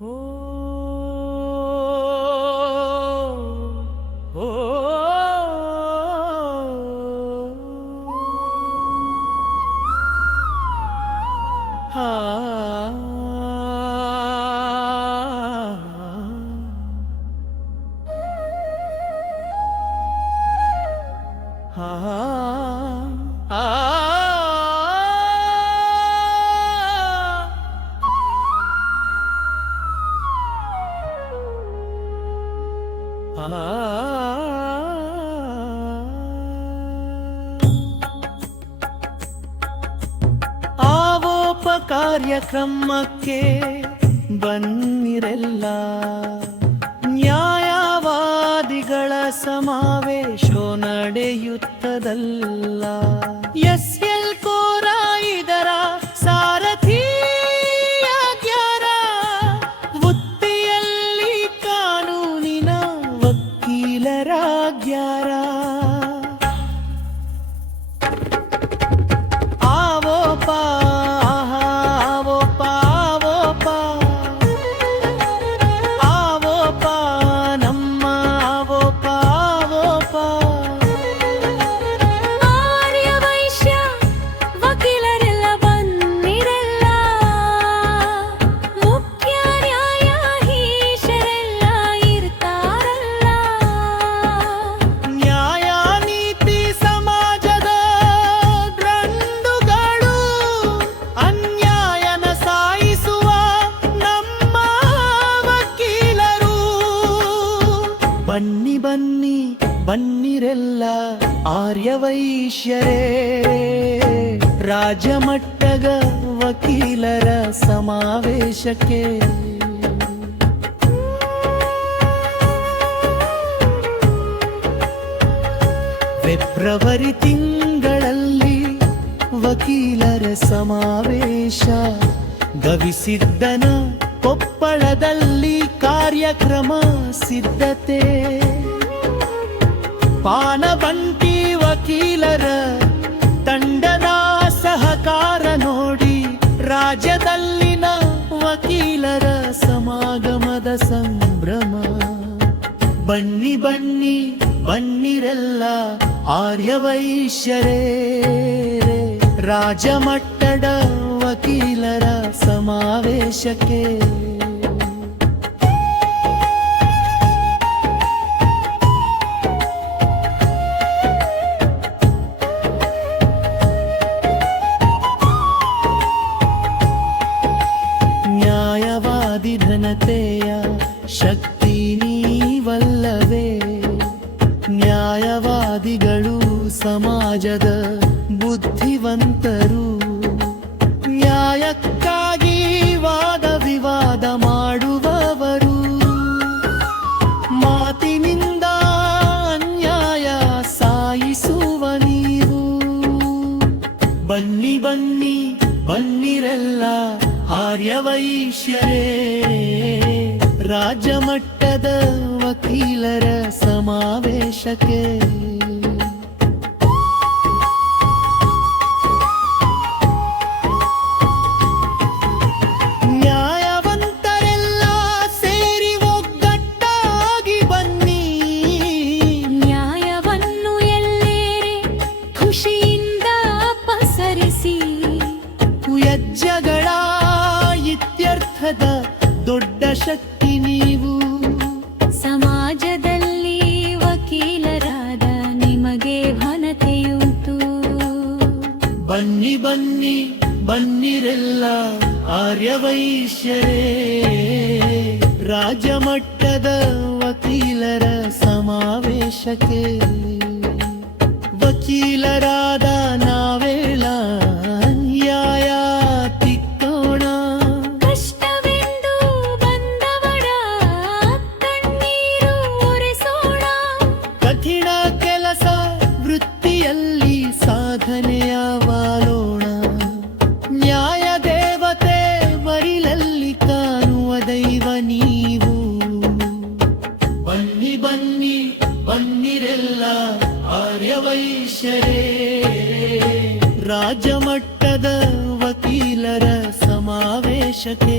ಓ ಓ ಹಾ ಹಾ ಆವೋಪ ಕಾರ್ಯಕ್ರಮಕ್ಕೆ ಬನ್ನಿರೆಲ್ಲ, ನ್ಯಾಯವಾದಿಗಳ ಸಮಾವೇಶ ನಡೆಯುತ್ತದಲ್ಲ. ಎಸ್.ಎಲ್. ಕೋರ ಇದರ ಸಾರಥಿಯಾಗ್ಯಾರ, ವೃತ್ತಿಯಲ್ಲಿ ಕಾನೂನಿನ ವಕೀಲರಾಗ್ಯಾರ. ಆವೋಪ ಆವೋಪ ಆವೋಪ ಆವೋಪ ನಮ್ಮ ಆವೋಪ ಆವೋಪ. ಆರ್ಯ ವೈಶ್ಯ ವಕೀಲರೆಲ್ಲ ಬನ್ನಿರೆಲ್ಲ, ಮುಖ್ಯ ನ್ಯಾಯಾಧೀಶರೆಲ್ಲ ಇರ್ತಾರಲ್ಲ. ನ್ಯಾಯ ನೀತಿ ಸಮಾಜದ ದ್ರಂದುಗಳು, ಅನ್ಯಾಯನ ಸಾಯಿಸುವ ನಮ್ಮ ವಕೀಲರು. ಬನ್ನಿ ಬನ್ನಿ ಬನ್ನಿರೆಲ್ಲ ಆರ್ಯವೈಶ್ಯರೇ, ರಾಜಮಟ್ಟದ ವಕೀಲರ ಸಮಾವೇಶಕ್ಕೆ. ಫೆಬ್ರವರಿ ತಿಂಗಳಲ್ಲಿ ವಕೀಲರ ಸಮಾವೇಶ, ಗವಿಸಿದ್ದನ ಕೊಪ್ಪಳದಲ್ಲಿ ಕಾರ್ಯಕ್ರಮ ಸಿದ್ಧತೆ. ಪಾನಬಂಟಿ ವಕೀಲರ ತಂಡದ ಸಹಕಾರ ನೋಡಿ, ರಾಜ್ಯದಲ್ಲಿನ ವಕೀಲರ ಸಮಾಗಮದ ಸಂಭ್ರಮ. ಬನ್ನಿ ಬನ್ನಿ ಬನ್ನಿರೆಲ್ಲ ಆರ್ಯವೈಶ್ಯರೇ, ರಾಜಮಟ್ಟದ ವಕೀಲರ ಸಮಾವೇಶಕ್ಕೆ. ನ್ಯಾಯವಾದಿ ಘನತೆಯ ಶಕ್ತಿ ನೀವಲ್ಲವೇ, ನ್ಯಾಯವಾದಿಗಳು ಸಮಾಜದ ಬುದ್ಧಿವಂತರು. ನ್ಯಾಯಕ್ಕಾಗಿ ವಾದ ವಿವಾದ ಮಾಡುವವರು, ಮಾತಿನಿಂದ ಅನ್ಯಾಯ ಸಾಯಿಸುವ ನೀವು. ಬನ್ನಿ ಬನ್ನಿ ಬನ್ನಿರೆಲ್ಲ ಆರ್ಯವೈಶ್ಯರೇ, ರಾಜ್ಯಮಟ್ಟದ ವಕೀಲರ ಸಮಾವೇಶಕ್ಕೆ. ನ್ಯಾಯವಂತರೆಲ್ಲ ಸೇರಿ ಒಗ್ಗಟ್ಟಾಗಿ ಬನ್ನಿ, ನ್ಯಾಯವನ್ನು ಎಲ್ಲೇರೆ ಖುಷಿಯಿಂದ ಪಸರಿಸಿ. ವ್ಯಜ್ಯಗಳ ಇತ್ಯರ್ಥದ ದೊಡ್ಡ ಶಕ್ತಿ ನೀವು. ಸಮಾಜದಲ್ಲಿ ವಕೀಲರಾದ ನಿಮಗೆ ಘನತೆಯುಂಟು. ಬನ್ನಿ ಬನ್ನಿ ಬನ್ನಿರೆಲ್ಲ ಆರ್ಯವೈಶ್ಯರೇ, ರಾಜ್ಯಮಟ್ಟದ ವಕೀಲರ ಸಮಾವೇಶಕ್ಕೆ. ವಕೀಲರಾದ ನಾವೇಳ ನ್ಯಾಯ ತಿಕ್ಕೋಣ, ಕಷ್ಟವೆಂದು ಬಂದವರ ಕಣ್ಣೀರು ಒರೆಸೋಣ. ಕಠಿಣ ಕೆಲಸ ವೃತ್ತಿಯಲ್ಲಿ ಸಾಧನೆಯ ವಾಲೋಣ. ನ್ಯಾಯ ದೇವತೆ ಮರಿಲಲ್ಲಿ ಕಾಣುವ ದೈವ ನೀವು. ಬನ್ನಿ ಬನ್ನಿ ಬನ್ನಿರೆಲ್ಲ ಆರ್ಯವೈಶ್ಯರೇ, ರಾಜ್ಯಮಟ್ಟದ ವಕೀಲರ ಸಮಾವೇಶಕ್ಕೆ.